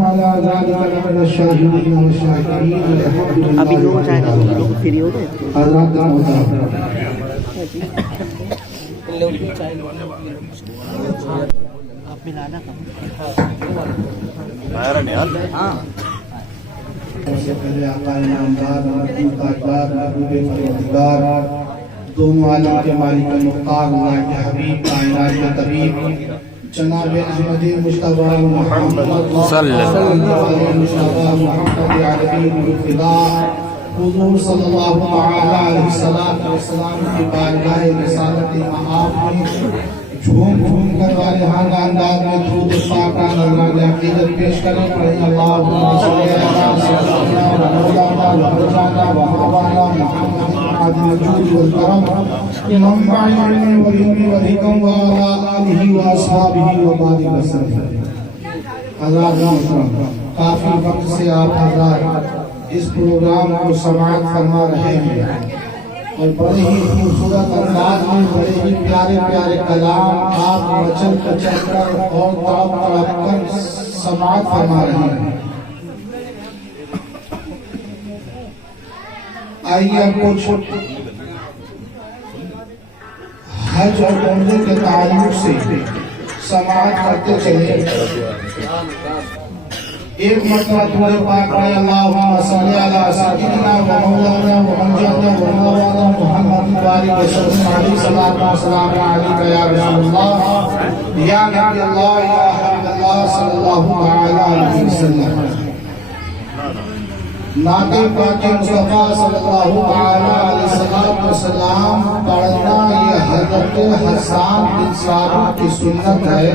وعلى ذلك لمن الشاهدين والشاكرين. ابھی ہو جائے گا، لوگ فری ہو گئے. حضرات آپ ملانا تھا. سے پہلے آقا انعامدار محبوب تاجدار محبوب پروردگار دونوں عالم کے مالک مختار اللہ کے حبیب کائنات کے طبیب جناب احمد مصطفیٰ محمد صلی اللہ علیہ محمد عربی الفدا حضور صلی اللہ علیہ وسلم کی بارگاہ رسالت مآب میں جھوم جھوم کر والہانہ انداز میں درود پاک کا نذرانہ عقیدت پیش کریں. پڑھیں اللہم صلی علی سیدنا و مولانا و مرجانا و حوانا محمد عادل الجود والکرم منبع علم والعلم والحکم وعلی آلہ و اصحابہ و بارک وسلم. حضرات محترم، کافی وقت سے آپ حضرات اس پروگرام کو سماعت فرما رہے ہیں اور بڑے ہی خوبصورت انداز میں بڑے ہی پیارے پیارے کلام آپ مچل کچل کر اور تڑپ تڑپ کر سماعت فرما رہے ہیں. آئیے اب کچھ حج اور عمرے کے تعلق سے سماعت کرتے چلے. ایک مرتبہ درود پاک پڑھیں اللہم صلی علی سیدنا و مولانا و مرجانا و مولانا محمد بارک وسلم علیہ الصلوۃ والسلام علیک یا رسول اللہ یا نبی اللہ یا حبیب اللہ صلی اللہ علیہ وسلم. نعت پاک مصطفیٰ صلی اللہ علیہ وسلم پڑھنا یہ حضرت حسان بن ثابت کی سنت ہے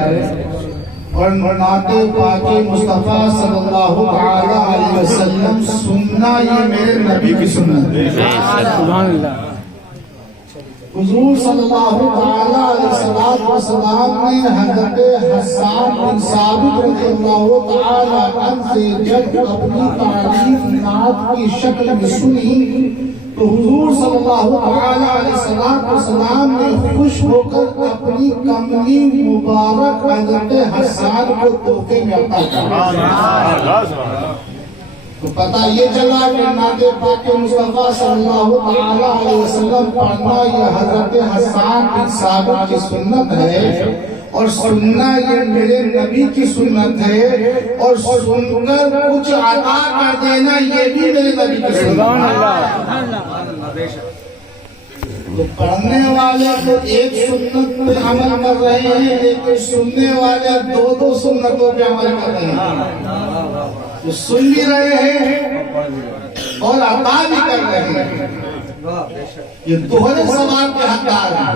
اور نعت پاک مصطفیٰ صلی اللہ علیہ وسلم سننا یہ میرے نبی کی سنت ہے. سبحان اللہ. حضور صلی اللہ علیہ وسلم نے حضرت حسان بن ثابت رضی اللہ تعالی عنہ سے جب اپنی تعریف نعت کی شکل میں سنی تو حضور صلی اللہ علیہ وسلم نے خوش ہو کر اپنی کملی مبارک حضرت حسان کو تحفے میں عطا کیا. تو پتہ یہ چلا کہ نعت پاک مصطفیٰ صلی اللہ علیہ وسلم پڑھنا یہ حضرت حسان بن ثابت کی سنت ہے اور سننا یہ میرے نبی کی سنت ہے اور سن کر کچھ عطا کر دینا یہ بھی میرے نبی کی سنت ہے. تو پڑھنے والے تو ایک سنت پہ عمل کر رہے ہیں لیکن سننے والے دو سنتوں پہ عمل کر رہے ہیں. تو سن بھی رہے ہیں اور عطا بھی کر رہے ہیں. یہ دوہرے ثواب کے حقدار ہیں.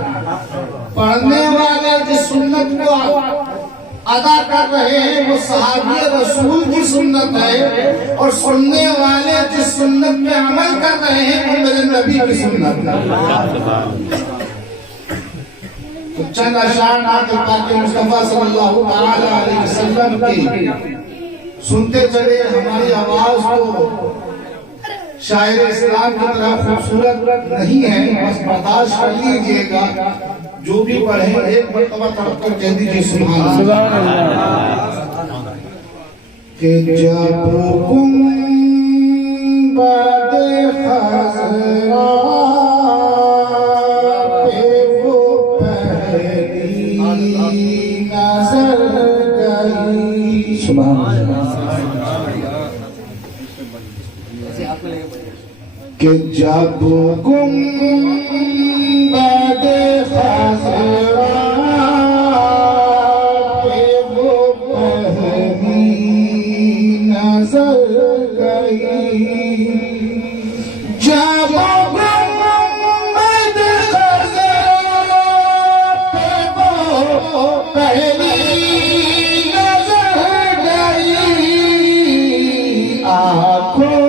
پڑھنے والے جس سنت کو ادا کر رہے ہیں وہ صحابی رسول کی سنت ہے اور سننے والے جس سنت پہ عمل کر رہے ہیں وہ میرے نبی کی سنت ہے. تو چند اشعار نعت پاک مصطفیٰ صلی اللہ علیہ وسلم کی سنتے چلے. ہماری آواز کو شاعر اسلام کی طرح خوبصورت نہیں ہے، بس برداشت کر لیجئے گا. جو بھی پڑھیں ایک مرتبہ تڑپ کر کہہ دیجئے سبحان اللہ. کہ جب گنبد خضرا پہ وہ پہلی نظر گئی. سبحان اللہ. کہ جب گنبد خضرا پہ وہ پہلی نظر گئی. جب گنبد خضرا پہ وہ پہلی نظر گئی آنکھوں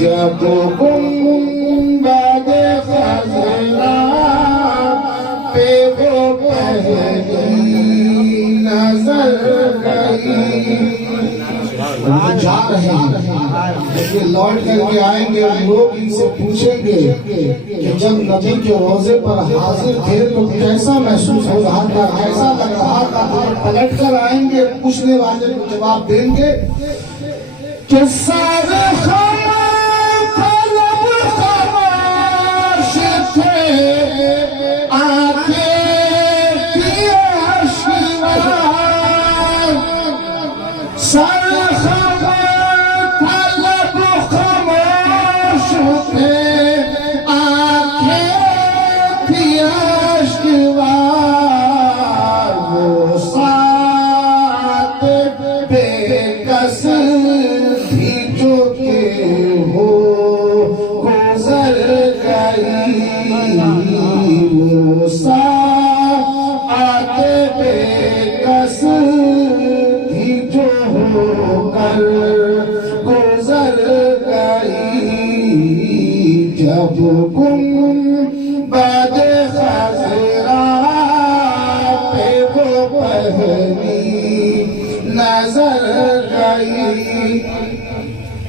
جب گنبد خضرا جا رہے ہیں لیکن لوٹ کر کے آئیں گے. لوگ ان سے پوچھیں گے کہ جب نبی کے روزے پر حاضر تھے تو کیسا محسوس ہو رہا تھا, کیسا لگ رہا تھا. تو پلٹ کر آئیں گے, پوچھنے والے کو جواب دیں گے کہ سارے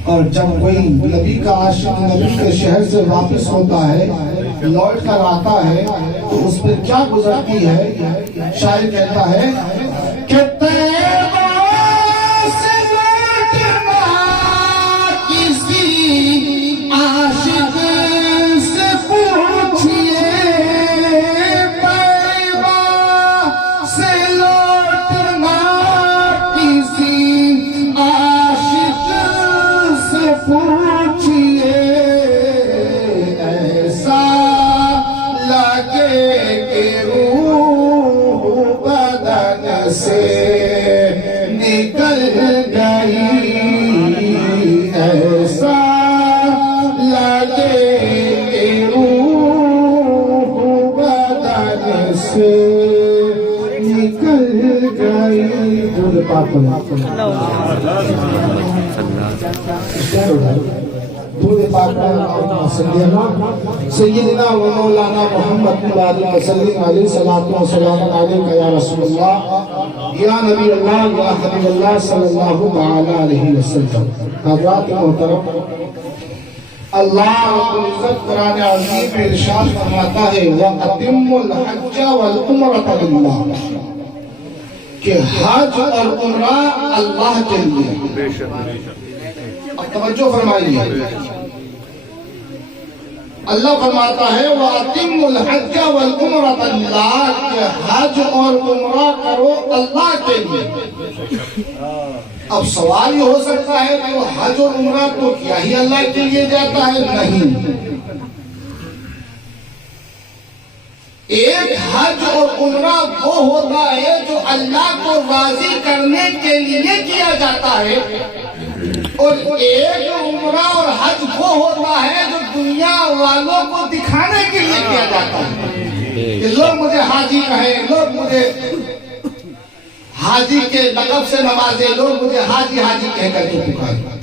اور جب کوئی نبی کا عاشق نبی کے شہر سے واپس ہوتا ہے, لوٹ کر آتا ہے, تو اس پہ کیا گزرتی ہے. شاعر کہتا ہے کہ کسی عاشق سے پوچھئے طیبہ سے لوٹنا, کسی عاشق سے پوچھئے ایسا لگے کہ روح بدن سے نکل گئی, ایسا لگے کہ روح بدن سے نکل گئی. درود پاک سیدنا و مولانا محمد علیہ الصلوۃ والسلام علیک یا رسول اللہ یا نبی اللہ یا حبیب اللہ صلی اللہ تعالی علیہ وسلم. حضرات محترم, اللہ رب العزت قرآن عظیم میں ارشاد فرماتا ہے وَأَتِمُّ الْحَجَّ وَالْعُمْرَةَ لِلَّهِ, کہ حج اور عمرہ اللہ کے لیے. اب توجہ فرمائیے, اللہ فرماتا ہے وَأَتِمُّ الْحَجَّ وَالْعُمْرَةَ لِلَّهِ, کہ حج اور عمرہ کرو اللہ کے لیے. اب سوال یہ ہو سکتا ہے کہ وہ حج اور عمرہ تو کیا ہی اللہ کے لیے جاتا ہے؟ نہیں. ایک حج اور عمرہ وہ ہوتا ہے جو اللہ کو راضی کرنے کے لیے کیا جاتا ہے, اور ایک عمرہ اور حج وہ ہوتا ہے جو دنیا والوں کو دکھانے کے لیے کیا جاتا ہے کہ لوگ مجھے حاجی کہیں, لوگ مجھے حاجی کے لقب سے نوازے, لوگ مجھے حاجی حاجی کہہ کر کے پکارے.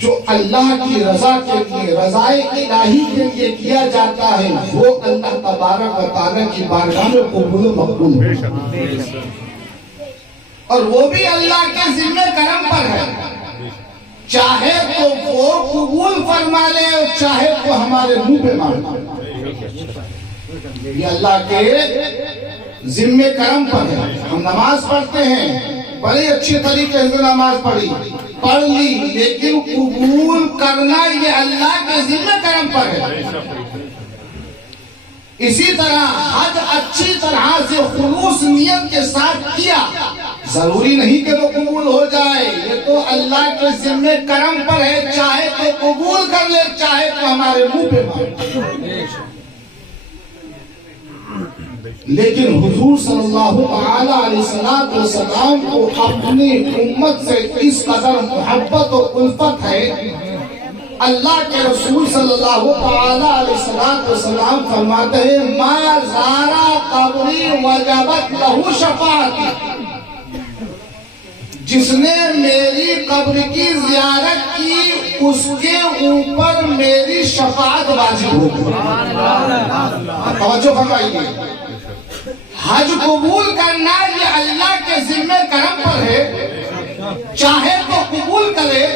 جو اللہ کی رضا کے لیے, رضائے الہی کے لیے کیا جاتا ہے, وہ اللہ تبارک و تعالیٰ کی بارگاہ میں قبول و مقبول ہے, اور وہ بھی اللہ کے ذمہ کرم پر ہے. چاہے تو وہ قبول فرما لے اور چاہے تو ہمارے منہ پہ مار لے, یہ اللہ کے ذمہ کرم پر ہے. ہم نماز پڑھتے ہیں, بڑے اچھے طریقے سے نماز پڑھ لی, لیکن قبول کرنا یہ اللہ کے ذمہ کرم پر ہے. اسی طرح حج اچھی طرح سے خلوص نیت کے ساتھ کیا, ضروری نہیں کہ وہ قبول ہو جائے, یہ تو اللہ کے ذمہ کرم پر ہے. چاہے تو قبول کر لے, چاہے تو ہمارے منہ پہ مارے. لیکن حضور صلی اللہ علیہ وسلم کو اپنی امت سے اس قدر محبت و الفت ہے, اللہ کے رسول صلی اللہ علیہ وسلم فرماتے ہیں ما زارا قبری وجبت لہو شفاعتی, جس نے میری قبر کی زیارت کی اس کے اوپر میری شفاعت واجب ہوگی. توجہ فرمائیے, حج قبول کرنا یہ اللہ کے ذمہ کرم پر ہے, چاہے تو قبول کرے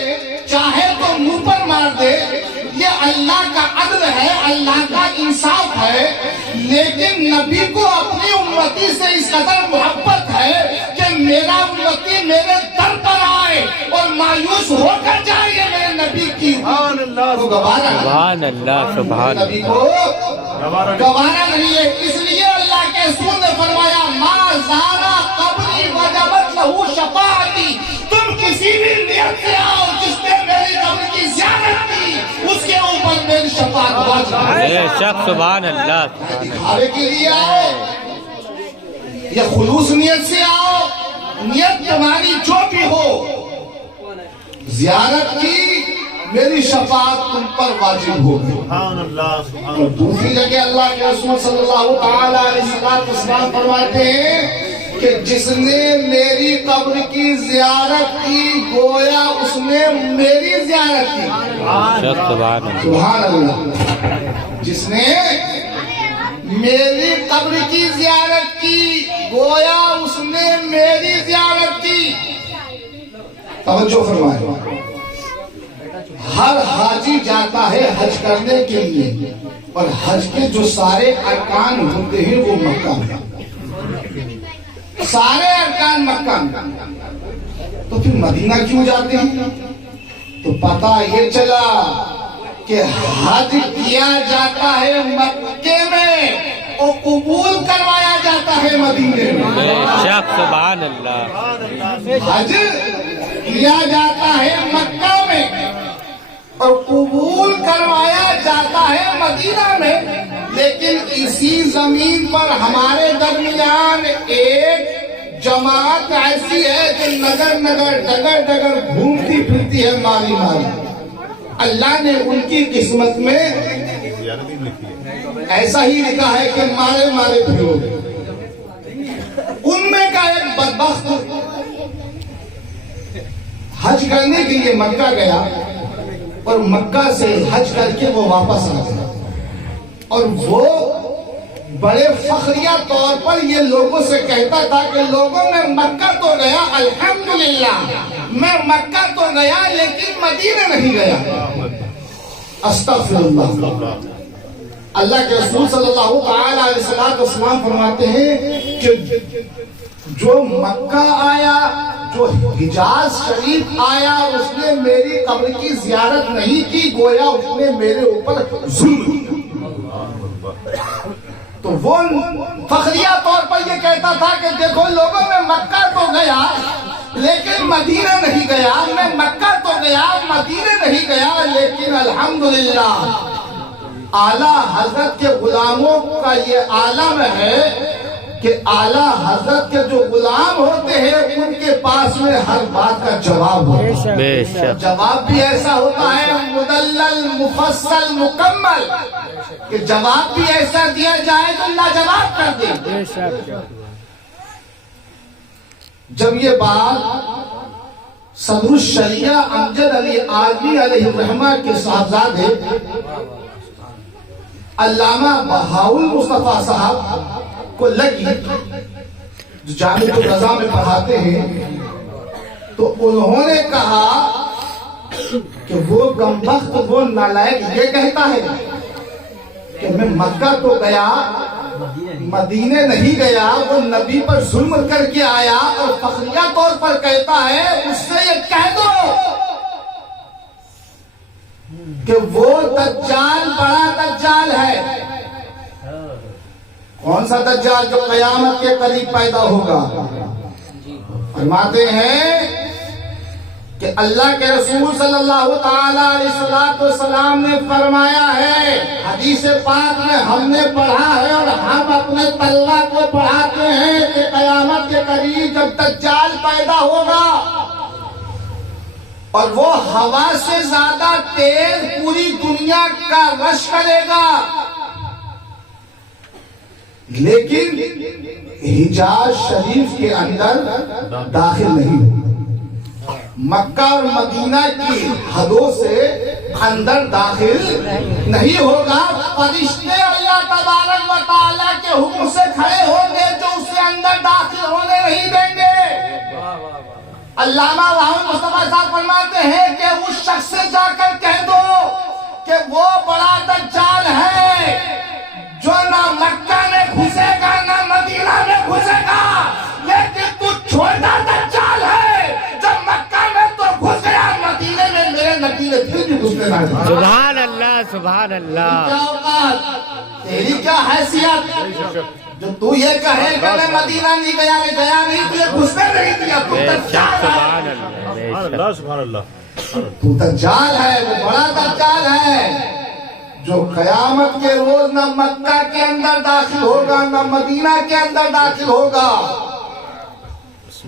چاہے تو منہ پر مار دے، یہ اللہ کا عدل ہے، اللہ کا انصاف ہے۔ لیکن نبی کو اپنی امتی سے اس قدر محبت ہے کہ میرا امتی میرے در پر آئے اور مایوس ہو کر جائے، یہ میرے نبی کی کو گوارا نہیں۔ سبحان اللہ، سبحان نبی کو گوارا نہیں ہے۔ اس لیے اللہ کے رسول نے فرمایا ما زارا قبری وجبت لہو شفاعتی، تم کسی بھی نیت سے آؤ جس نے میری قبر کی زیارت کی اس کے اوپر میری شفاعت واجب ہے۔ بے شک، سبحان اللہ۔ دکھاوے کے لیے آؤ یا خلوص نیت سے آؤ، نیت تمہاری جو بھی ہو، زیارت کی میری شفاعت تم پر واجب ہوگی۔ اور دوسری جگہ اللہ کے رسول صلی اللہ تعالی علیہ وسلم فرماتے ہیں کہ جس نے میری قبر کی زیارت کی گویا اس نے میری زیارت کی۔ سبحان اللہ، سبحان اللہ۔ جس نے میری قبر کی زیارت کی گویا اس نے میری زیارت کی۔ توجہ فرمائیں، ہر حاجی جاتا ہے حج کرنے کے لیے، اور حج کے جو سارے ارکان ہوتے ہیں وہ مکہ میں، سارے ارکان مکہ میں، تو پھر مدینہ کیوں جاتے ہیں؟ تو پتہ یہ چلا کہ حج کیا جاتا ہے مکے میں اور قبول کروایا جاتا ہے مدینے میں۔ بے شک، سبحان اللہ۔ حج کیا جاتا ہے مکہ میں اور قبول کروایا جاتا ہے مدینہ میں، لیکن اسی زمین پر ہمارے درمیان ایک جماعت ایسی ہے جو نگر نگر ڈگر ڈگر گھومتی پھرتی ہے ماری ماری۔ اللہ نے ان کی قسمت میں ایسا ہی لکھا ہے کہ مارے مارے پھرو۔ ان میں کا ایک بدبخت حج کرنے کے لیے مکہ گیا اور مکہ سے حج کر کے وہ واپس آ گیا، اور وہ بڑے فخریہ طور پر یہ لوگوں سے کہتا تھا کہ لوگوں میں مکہ تو گیا الحمدللہ، میں مکہ تو گیا لیکن مدینہ نہیں گیا۔ استغفر اللہ۔ اللہ کے رسول صلی اللہ تعالی علیہ وسلم فرماتے ہیں کہ جو مکہ آیا، جو حجاز شریف آیا، اس نے میری قبر کی زیارت نہیں کی، گویا اس نے میرے اوپر ظلم کیا۔ تو وہ فخریہ طور پر یہ کہتا تھا کہ دیکھو لوگوں میں مکہ تو گیا لیکن مدینہ نہیں گیا، میں مکہ تو گیا مدینہ نہیں گیا، لیکن الحمدللہ اعلیٰ حضرت کے غلاموں کا یہ عالم ہے کہ اعلیٰ حضرت کے جو غلام ہوتے ہیں ان کے پاس میں ہر بات کا جواب ہوتا ہے۔ بے شک، جواب بھی ایسا ہوتا ہے مدلل مفصل مکمل، کہ جواب بھی ایسا دیا جائے تو اللہ جواب کر دے۔ جب یہ بات صدر الشریعہ امجد علی اعظمی علیہ الرحمہ کے صاحبزادے علامہ بہاؤل مصطفیٰ صاحب کو لگی، جو جامعہ الرضا میں پڑھاتے ہیں، تو انہوں نے کہا کہ وہ گمبخت وہ نالائق یہ کہتا ہے کہ میں مکہ تو گیا مدینے نہیں گیا، وہ نبی پر ظلم کر کے آیا اور فخریہ طور پر کہتا ہے اس سے یہ کہہ دو کہ وہ دجال بڑا دجال ہے۔ کون سا دجال؟ جو قیامت کے قریب پیدا ہوگا۔ فرماتے ہیں کہ اللہ کے رسول صلی اللہ تعالی علیہ وسلم نے فرمایا ہے، حدیث پاک میں ہم نے پڑھا ہے اور ہم اپنے طلبہ کو پڑھاتے ہیں کہ قیامت کے قریب جب دجال پیدا ہوگا اور وہ ہوا سے زیادہ تیز پوری دنیا کا رش کرے گا، لیکن حجاز شریف کے اندر داخل نہیں ہوگا۔ مکہ اور مدینہ کی حدوں سے اندر داخل نہیں ہوگا۔ فرشتے اللہ تبارک و تعالیٰ کے حکم سے کھڑے ہوں گے جو اسے اندر داخل ہونے نہیں دیں گے۔ علامہ محمد مصطفیٰ صاحب فرماتے ہیں کہ اس شخص سے جا کر کہہ دو کہ وہ بڑا دجال ہے جو نہ مکہ میں گھسے گا نہ مدینہ میں گھسے گا، لیکن تو چھوٹا دجال ہے جب مکہ میں تو گھس گیا، مدینے میں میرے نبی نے پھر بھی گھسنے نہ دیا۔ سبحان اللہ سبحان اللہ۔ کیا اوقات، تیری کیا حیثیت جو تو یہ کہے کہ میں مدینہ نہیں گیا نہیں، تو یہ گھسنے نہیں دیا، تو بے شک دجال سبحان ہے، اللہ بے شک۔ سبحان اللہ۔ تو دجال ہے، وہ بڑا دجال ہے جو قیامت کے روز نہ مکہ کے اندر داخل ہوگا نہ مدینہ کے اندر داخل ہوگا،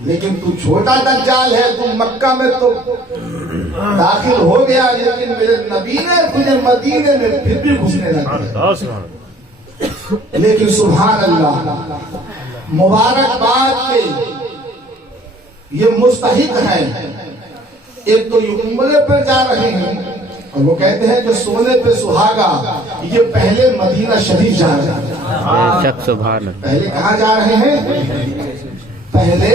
لیکن تو چھوٹا دجال ہے، تو مکہ میں تو داخل ہو گیا، لیکن میرے نبی نے تجھے مدینے میں پھر بھی گھسنے نہ دیا۔ لیکن سبحان اللہ، مبارکباد کے یہ مستحق ہیں۔ ایک تو یہ عمرے پر جا رہے ہیں اور وہ کہتے ہیں کہ سونے پہ سہاگا، یہ پہلے مدینہ شریف جا رہے ہیں۔ بے شک سبحان اللہ۔ پہلے کہاں جا رہے ہیں؟ پہلے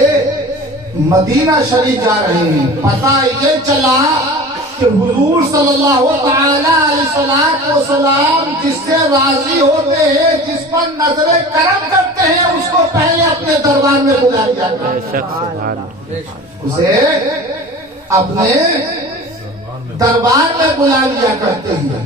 مدینہ شریف جا رہے ہیں۔ پتہ یہ چلا کہ حضور صلی اللہ تعالی علیہ وسلم جس سے راضی ہوتے ہیں، جس پر نظر کرم کرتے ہیں، اس کو پہلے اپنے دربار میں بلا لیا کرتے بے شک سبحان اللہ۔ اسے اپنے دربار میں بلا لیا کرتے ہیں۔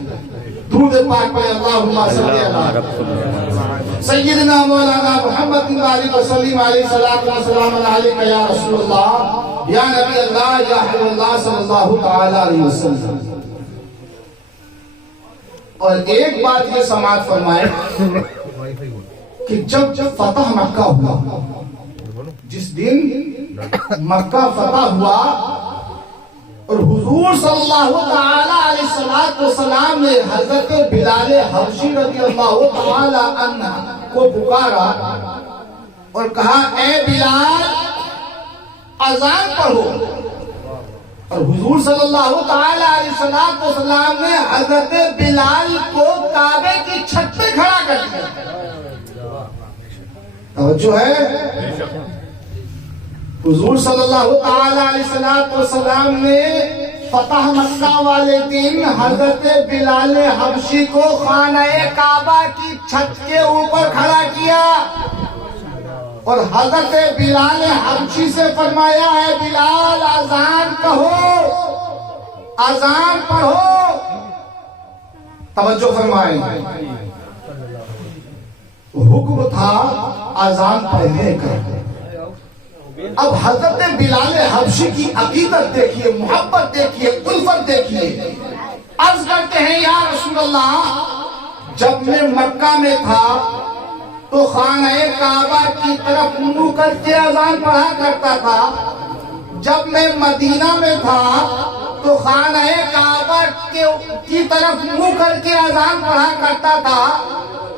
درود پاک پڑھیں، اللہم صلی علی سیدنا مولانا محمد علیہ وسلم علیہ السلام علیکہ یا رسول اللہ یا نبی اللہ یا حبیب اللہ صلی اللہ تعالی علیہ وسلم۔ اور ایک بات یہ سماعت فرمائے کہ جب فتح مکہ ہوا، جس دن مکہ فتح ہوا اور حضور صلی اللہ تعالی علیہ وسلم نے حضرت بلال حبشی رضی اللہ تعالی عنہ کو پکارا اور کہا اے بلال اذان پڑھو، اور حضور صلی اللہ تعالی علیہ وسلم نے حضرت بلال کو کعبے کی چھت پہ کھڑا کر دیا۔ توجہ ہے، حضور صلی اللہ تعالی علیہ وسلم نے فتح مکہ والے دن حضرت بلال حبشی کو خانہ کعبہ کی چھت کے اوپر کھڑا کیا اور حضرت بلال حبشی سے فرمایا اے بلال اذان کہو، اذان پڑھو۔ توجہ فرمائیں، حکم تھا اذان پڑھنے کا۔ اب حضرت بلال حبشی کی عقیدت دیکھیے، محبت دیکھیے، الفت دیکھیے۔ عرض کرتے ہیں یا رسول اللہ، جب میں مکہ میں تھا تو خانہ کعبہ کی طرف منہ کر کے اذان پڑھا کرتا تھا، جب میں مدینہ میں تھا تو خانہ کعبہ کی طرف منہ کر کے اذان پڑھا کرتا تھا،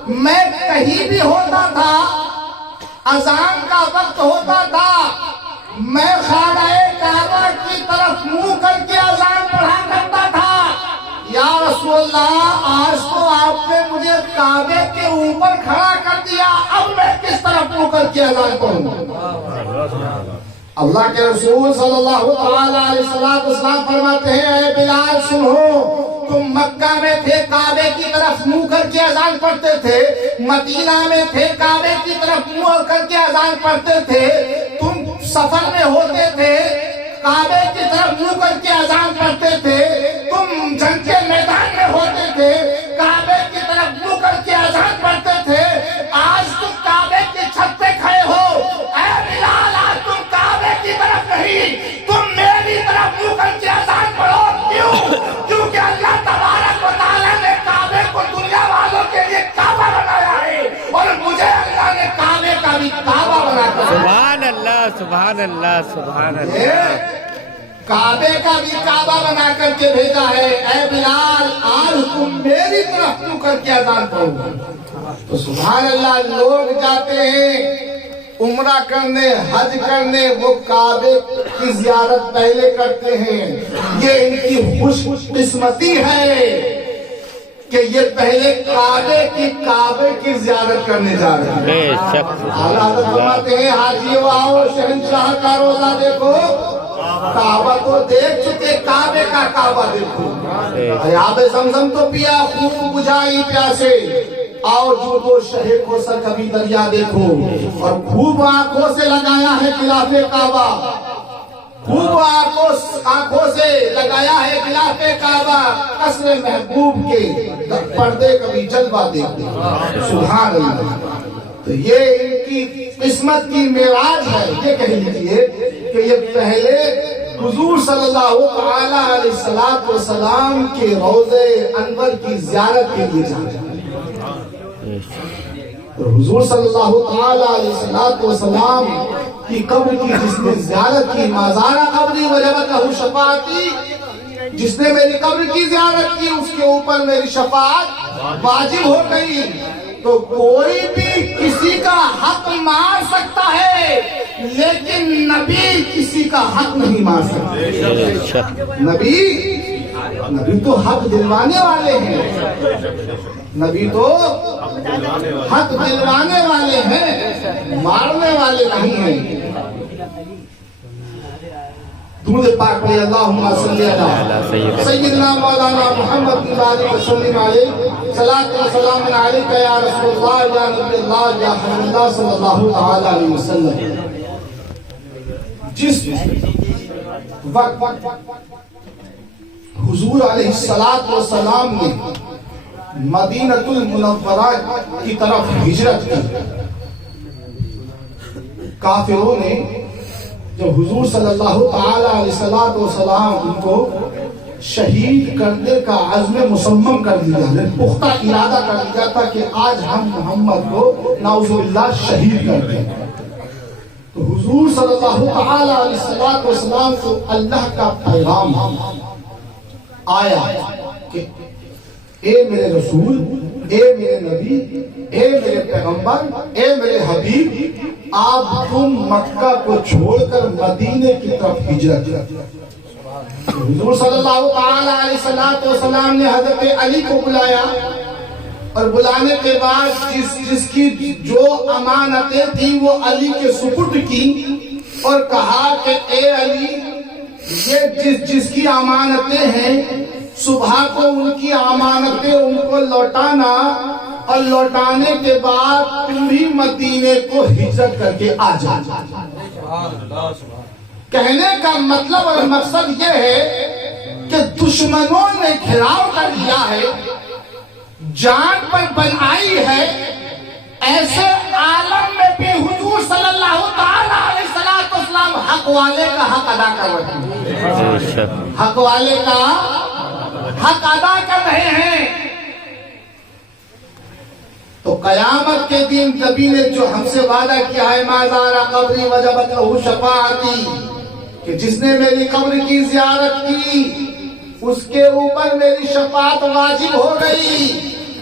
میں کہیں بھی ہوتا تھا، اذان کا وقت ہوتا تھا، میں خانہ کعبہ کی طرف منہ کر کے اذان پڑھا کرتا تھا۔ یا رسول اللہ، آج تو آپ نے مجھے کعبے کے اوپر کھڑا کر دیا، اب میں کس طرف منہ کر کے اذان پڑھوں؟ اللہ کے رسول صلی اللہ تعالی علیہ وسلم فرماتے ہیں اے بلال سنو، تم مکہ میں تھے کعبے کی طرف منہ کر کے اذان پڑھتے تھے، مدینہ میں تھے کعبے کی طرف منہ کر کے اذان پڑھتے تھے، تم سفر میں ہوتے تھے کعبے کی طرف منہ کر کے اذان پڑھتے تھے، تم جنگ کے میدان میں ہوتے تھے کعبے کی طرف منہ کر کے اذان پڑھتے تھے، آج تم کعبے کی چھت پہ کھڑے ہو، اے بلال آج تم کعبے کی طرف نہیں، تم میری طرف منہ کر کے اذان پڑھو۔ کیوں؟ کیونکہ اللہ تبارک و تعالیٰ نے کعبے کو دنیا والوں کے لیے کعبہ بنایا ہے اور مجھے اللہ نے کعبے کا بھی کعبہ بنا کر سبحان اللہ سبحان اللہ سبحان اللہ۔ کعبے کا بھی کعبہ بنا کر کے بھیجا ہے، اے بلال آج تم میری طرف منہ کر کے اذان پڑھو۔ تو سبحان اللہ، لوگ جاتے ہیں عمرہ کرنے، حج کرنے، وہ کعبے کی زیارت پہلے کرتے ہیں، یہ ان کی خوش قسمتی ہے کہ یہ پہلے کعبے کی زیارت کرنے جا رہے ہیں۔ بے شک اعلیٰ حضرت فرماتے ہیں حاجیو آؤ شہنشاہ کا روزہ دیکھو، کعبہ تو دیکھ چکے، کعبے کا کعبہ دیکھو، آب زمزم تو پیا، خوب بجھائی پیاسے، آؤ جود و شہ کو سر کبھی دریا دیکھو، اور خوب آنکھوں سے لگایا ہے غلاف کعبہ، خوب آنکھوں سے لگایا ہے غلاف کعبہ، قصر محبوب کے پردے کبھی جلوہ دیکھو، سبحان اللہ۔ تو یہ ان کی قسمت کی معراج ہے، یہ کہہ لیجئے کہ یہ پہلے حضور صلی اللہ تعالی علیہ وسلم کے روضے انور کی زیارت کے لیے جاتے ہیں، اور حضور صلی اللہ تعالی علیہ وسلم کی قبر کی جس نے زیارت کی، مازار قبری وجبت لہ شفاعتی، جس نے میری قبر کی زیارت کی اس کے اوپر میری شفاعت واجب ہو گئی۔ تو کوئی بھی کسی کا حق مار سکتا ہے، لیکن نبی کسی کا حق نہیں مار سکتا۔ نبی تو حق دلوانے والے ہیں، نبی تو حق دلوانے والے ہیں، مارنے والے نہیں ہیں۔ درود پاک پڑھیں، اللہم صلی علی سیدنا مولانا محمد بارک وسلم علیہ، صلاۃ و سلام علیک یا رسول اللہ یا نبی اللہ یا حبیب اللہ صلی اللہ تعالی علیہ وسلم۔ جس وقت حضور علیہ السلام نے مدینہ المنورہ کی طرف ہجرت کی، کافروں نے جب حضور صلی اللہ تعالی علیہ وسلم ان کو شہید کرنے کا عزم مصمم کر دیا، پختہ ارادہ کر دیا تھا کہ آج ہم محمد کو نعوذ باللہ شہید کر دیں، تو حضور صلی اللہ تعالی علیہ وسلم کو اللہ کا پیغام آیا کہ اے میرے رسول، اے میرے نبی، اے میرے پیغمبر، اے میرے حبیب، آپ تم مکہ کو چھوڑ کر مدینے کی طرف ہجرت کریں۔ حضور صلی اللہ تعالی علیہ وسلم نے حضرت علی کو بلایا، اور بلانے کے بعد جس کی جو امانتیں تھیں وہ علی کے سپرد کی، اور کہا کہ اے علی، یہ جس کی امانتیں ہیں صبح کو ان کی امانتیں ان کو لوٹانا، اور لوٹانے کے بعد تم بھی مدینے کو ہجرت کر کے آ جاؤ۔ کہنے کا مطلب اور مقصد یہ ہے کہ دشمنوں نے گھیراؤ کر دیا ہے، جان پر بنائی ہے، ایسے عالم میں بھی حضور صلی اللہ تعالی علیہ وسلم حق والے کا حق ادا کر رہے ہیں، حق والے کا حق ادا کر رہے ہیں۔ تو قیامت کے دن نبی نے جو ہم سے وعدہ کیا ہے، مازار قبری وجبت لہ شفاعتی، کہ جس نے میری قبر کی زیارت کی اس کے اوپر میری شفاعت واجب ہو گئی،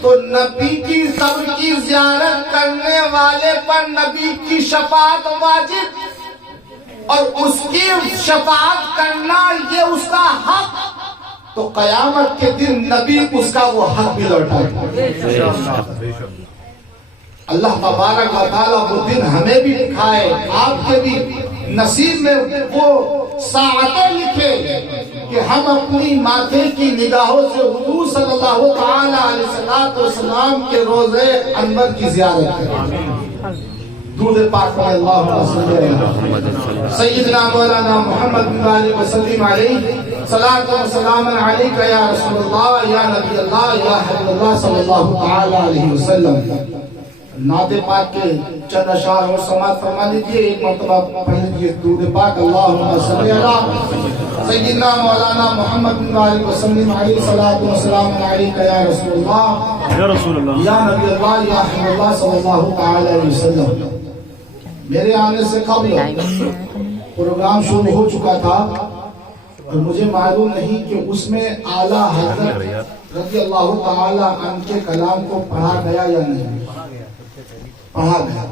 تو نبی کی قبر کی زیارت کرنے والے پر نبی کی شفاعت واجب، اور اس کی شفاعت کرنا یہ اس کا حق، تو قیامت کے دن نبی اس کا وہ حق بھی لوٹائے۔ اللہ تبارک و تعالیٰ وہ دن ہمیں بھی دکھائے، آپ کے بھی نصیب میں وہ ساعتیں لکھے کہ ہم اپنی ماتھے کی نگاہوں سے حضور صلی اللہ تعالی علیہ وسلم کے روضے انور کی زیارت کریں۔ درود پاک پڑھیں، اللہم صلی علی سیدنا مولانا محمد بارک وسلم علیہ، صلاۃ و سلام علیک یا رسول اللہ یا نبی اللہ یا حبیب اللہ صلی اللہ تعالی علیہ وسلم۔ نعت پاک کے چند اشعار اور سماعت فرما لیجیے، ایک مرتبہ پڑھ لیجیے درود پاک، اللہم صلی علی سیدنا مولانا محمد بارک وسلم علیہ، صلاۃ و سلام علیک یا رسول اللہ یا نبی اللہ یا حبیب اللہ صلی اللہ تعالی علیہ وسلم۔ میرے آنے سے قبل پروگرام شروع ہو چکا تھا، اور مجھے معلوم نہیں کہ اس میں اعلیٰ حضرت رضی اللہ تعالی عنہ کے کلام کو پڑھا گیا یا نہیں پڑھا گیا،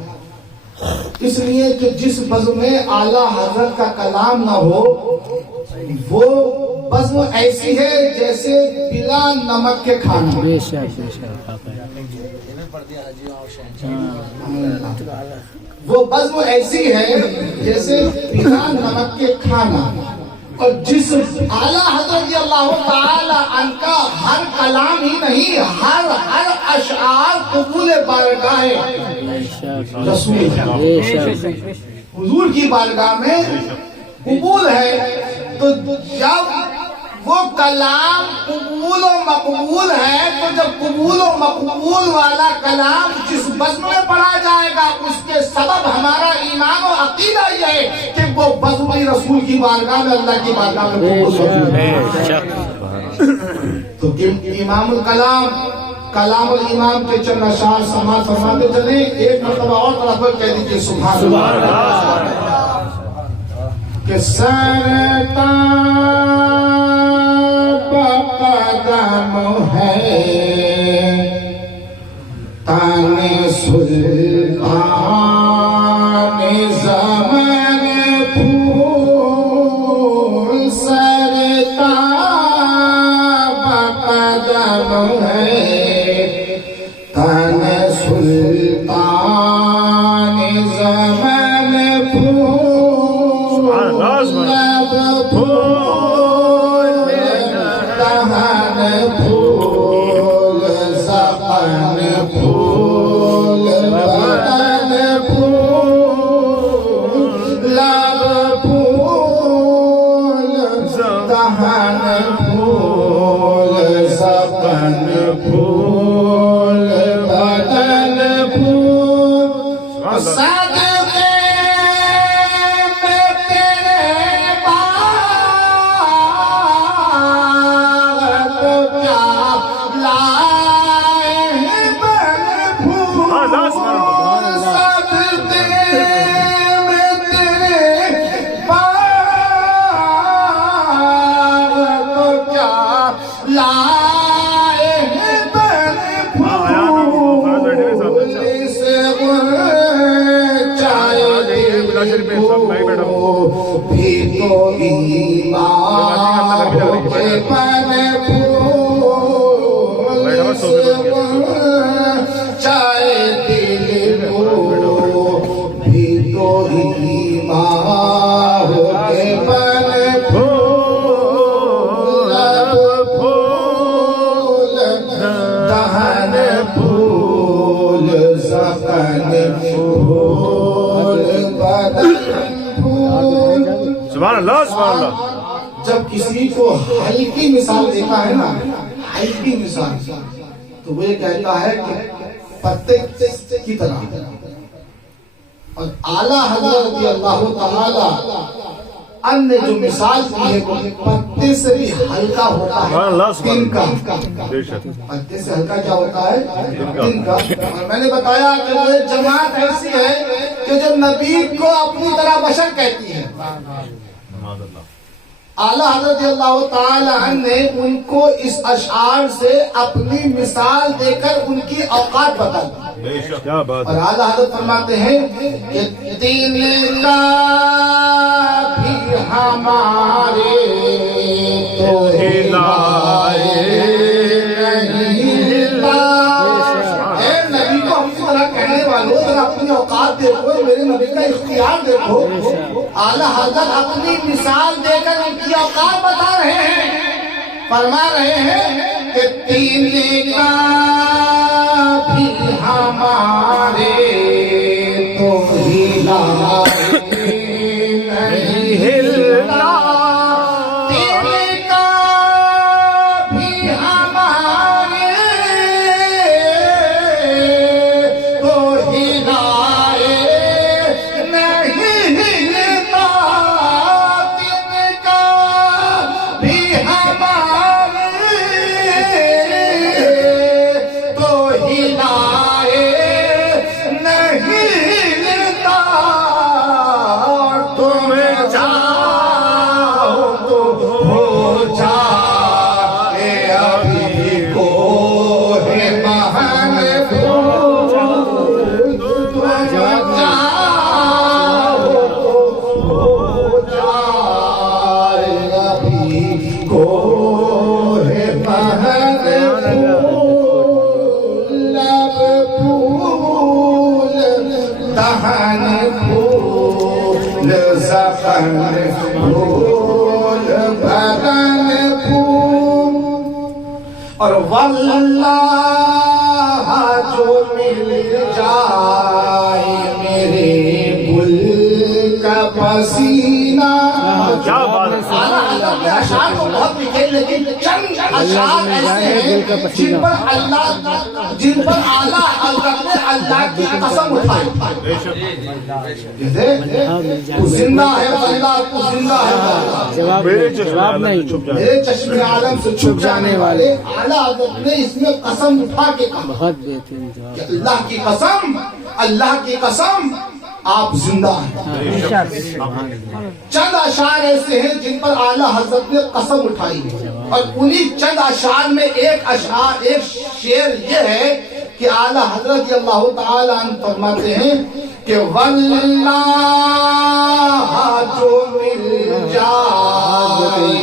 اس لیے کہ جس بزم میں اعلیٰ حضرت کا کلام نہ ہو وہ بزم ایسی ہے جیسے بلا نمک کے کھانا۔ وہ بزم ایسی ہے جیسے بلا نمک کے کھانا، اور جس اعلیٰ حضرت اللہ تعالی عنہ کا ہر کلام ہی نہیں، ہر اشعار قبول بارگاہ رسول حضور کی بارگاہ میں قبول ہے۔ تو جب وہ کلام قبول و مقبول ہے، تو جب قبول و مقبول والا کلام جس بزم میں پڑھا جائے گا، اس کے سبب ہمارا ایمان و عقیدہ یہ ہے کہ وہ بزم رسول کی بارگاہ میں، اللہ کی بارگاہ میں قبول ہوگی۔ تو امام الکلام، کلام الامام کے چند اشعار سماعت فرماتے چلیں۔ ایک مرتبہ اور طرف پر کہہ دیجئے سبحان اللہ۔ کہ سرتا قدم ہے تن سلطان زمن پھول، سرتا قدم ہے تن سلطان زمن پھول، سبحان اللہ سبحان اللہ۔ جب کسی کو ہلکی مثال دیکھا ہے نا، ہلکی مثال، تو وہ یہ کہتا ہے کہ پتے کی طرح۔ اور اعلیٰ حضرت رضی اللہ تعالی عنہ نے جو مثال دی ہے وہ پتے سے بھی ہلکا ہوتا ہے دن کا۔ پتے سے ہلکا کیا ہوتا ہے؟ دن کا۔ اور میں نے بتایا کہ وہ جماعت ایسی ہے کہ جو نبی کو اپنی طرح بشر کہتی ہے۔ اعلیٰ حضرت اللہ تعالی عنہ نے ان کو اس اشعار سے اپنی مثال دے کر ان کی اوقات بتائی۔ اور اعلیٰ حضرت فرماتے ہیں کہ دین کا بھی ہمارے تو ہلائے نہیں ہلتا۔ اے نبی کو ہم کی طرح کہنے والوں، ذرا اپنی اوقات دیکھو، میرے نبی کا اختیار دیکھو۔ اعلیٰ حضرت اپنی مثال دے کر ان کی اوقات بتا رہے ہیں، فرما رہے ہیں کہ تین کا بھی ہمارے تو ہلائے نہیں ہلتا، تین کا بھی ہمارے تو ہلائے نہیں ہلتا، تین کا بھی ہمارے تو ہلائے نہیں ہلتا، تم چاہو تو ہو جائے ابھی کوہ مہن پھول، تم چاہو تو ہو جائے ابھی کوہ مہن پھول، لب پھول دہن پھول زبان پھول اور واللہ جو مل جائے میرے گل کا پسینہ. اعلیٰ حضرت نے اشعار کو بہت لکھے لیکن چند اشعار ایسے ہیں جن پر اعلیٰ حضرت نے اللہ کی قسم اٹھائی. تو زندہ ہے اللہ، تو زندہ ہے جواب نہیں. میرے چشم عالم سے چھپ جانے والے. اعلیٰ حضرت نے اس میں قسم اٹھا کے کہا بہت بہترین جواب. کہ اللہ کی قسم، اللہ کی قسم آپ زندہ ہیں. چند اشعار ایسے ہیں جن پر اعلیٰ حضرت نے قسم اٹھائی ہے، اور انہی چند اشعار میں ایک شعر یہ ہے کہ اعلیٰ حضرت رضی اللہ تعالیٰ عنہ فرماتے ہیں کہ واللہ جو مل جائے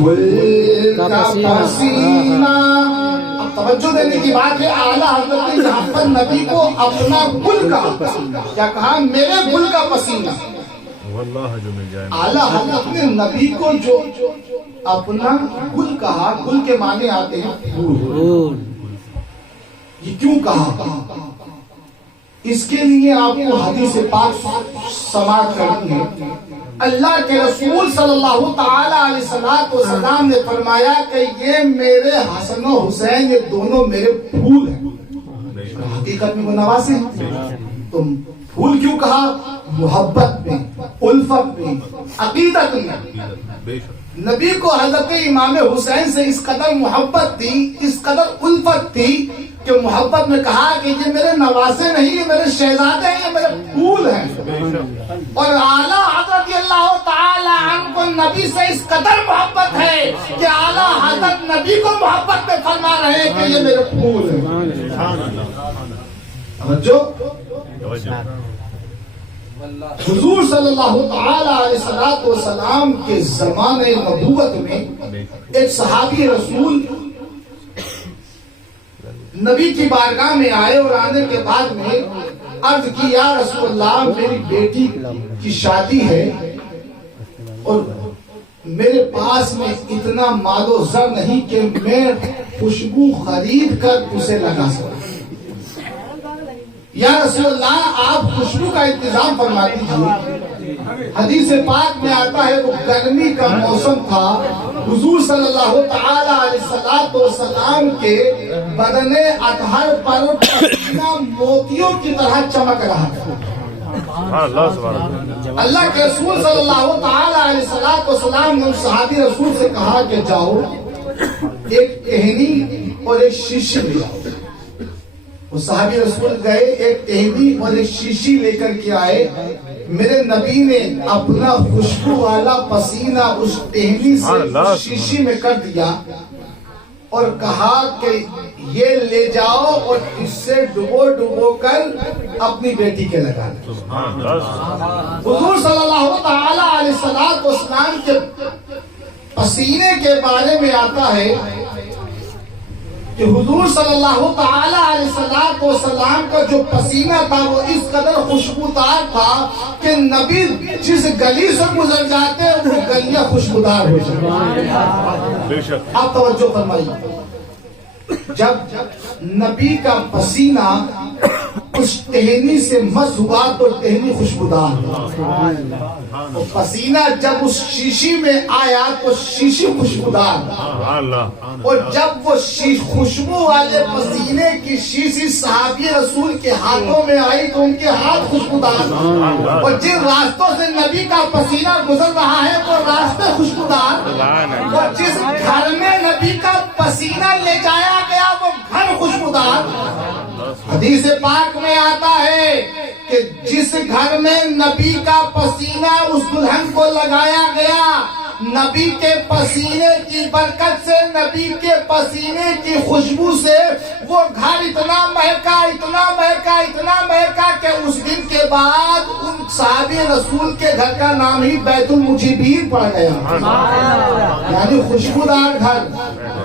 گل کا پسینہ. اب توجہ دینے کی بات ہے، اعلیٰ حضرت نے یہاں پر نبی کو اپنا گل کہا. کیا کہا؟ میرے گل کا پسینہ. اعلیٰ حضرت نے نبی کو جو اپنا گل کہا، گل کے معنی آتے ہیں پھول. یہ کیوں کہا؟ اس کے لیے آپ کو حدیث پاک سماعت کرنی ہے. اللہ کے رسول صلی اللہ تعالی علیہ وسلم نے فرمایا کہ یہ میرے حسن و حسین، یہ دونوں میرے پھول ہیں. حقیقت میں وہ نواسے ہیں. تم پھول کیوں کہا؟ محبت میں، الفت میں، عقیدت میں. نبی کو حضرت امام حسین سے اس قدر محبت تھی، اس قدر الفت تھی کہ محبت میں کہا کہ یہ میرے نواسے نہیں، یہ میرے شہزادے ہیں، یہ میرے پھول ہیں. اور اعلیٰ حضرت اللہ تعالی عنہ کو نبی سے اس قدر محبت ہے کہ اعلیٰ حضرت نبی کو محبت میں فرما رہے ہیں کہ یہ میرے پھول ہیں. حضور صلی اللہ تعالی علیہ وسلم کے زمانے نبوت میں ایک صحابی رسول نبی کی بارگاہ میں آئے اور آنے کے بعد میں عرض کی یا رسول اللہ میری بیٹی کی شادی ہے اور میرے پاس میں اتنا مال و زر نہیں کہ میں خوشبو خرید کر اسے لگا سکوں. یا رسول اللہ آپ خوشبو کا انتظام فرما دیجیے. حدیث پاک میں آتا ہے وہ گرمی کا موسم تھا. حضور صلی اللہ تعالی علیہ وسلم کے بدن اطہر پر پسینہ موتیوں کی طرح چمک رہا تھا. اللہ کے رسول صلی اللہ تعالی علیہ وسلم نے اس صحابی رسول سے کہا کہ جاؤ ایک ٹہنی اور ایک شیشی لے آؤ. وہ صحابی رسول گئے، ایک ٹہنی اور ایک شیشی لے کر کے آئے. میرے نبی نے اپنا خوشبو والا پسینہ اس ٹہنی سے شیشی میں کر دیا اور کہا کہ یہ لے جاؤ اور اس سے ڈبو کر اپنی بیٹی کے لگا دو. حضور صلی اللہ تعالی علیہ وسلم کے پسینے کے بارے میں آتا ہے کہ حضور صلی اللہ تعالی علیہ وسلم کا جو پسینہ تھا وہ اس قدر خوشبودار تھا کہ نبی جس گلی سے گزر جاتے وہ گلیاں خوشبودار ہو جاتی. آپ توجہ فرمائیے، جب نبی کا پسینہ اس ٹہنی سے مس ہوا تو ٹہنی خوشبودار ہوا. پسینہ جب اس شیشی میں آیا تو شیشی خوشبودار. اور جب وہ خوشبو والے پسینے کی شیشی صحابی رسول کے ہاتھوں میں آئی تو ان کے ہاتھ خوشبودار. اور جن راستوں سے نبی کا پسینہ گزر رہا ہے وہ راستے خوشبودار. اور جس گھر میں نبی کا پسینہ لے جایا گیا وہ گھر خوشبودار. حدیث پاک میں آتا ہے کہ جس گھر میں نبی کا پسینہ اس دلہن کو لگایا گیا، نبی کے پسینے کی برکت سے، نبی کے پسینے کی خوشبو سے وہ گھر اتنا مہکا کہ اس دن کے بعد ان صحابی رسول کے گھر کا نام ہی بیت المجیبین پڑ گیا. یعنی خوشبودار گھر.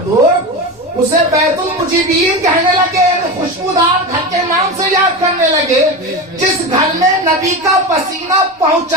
لوگ اسے بیت المجیبین کہنے لگے، خوشبودار گھر کے نام سے یاد کرنے لگے. جس گھر میں نبی کا پسینہ پہنچا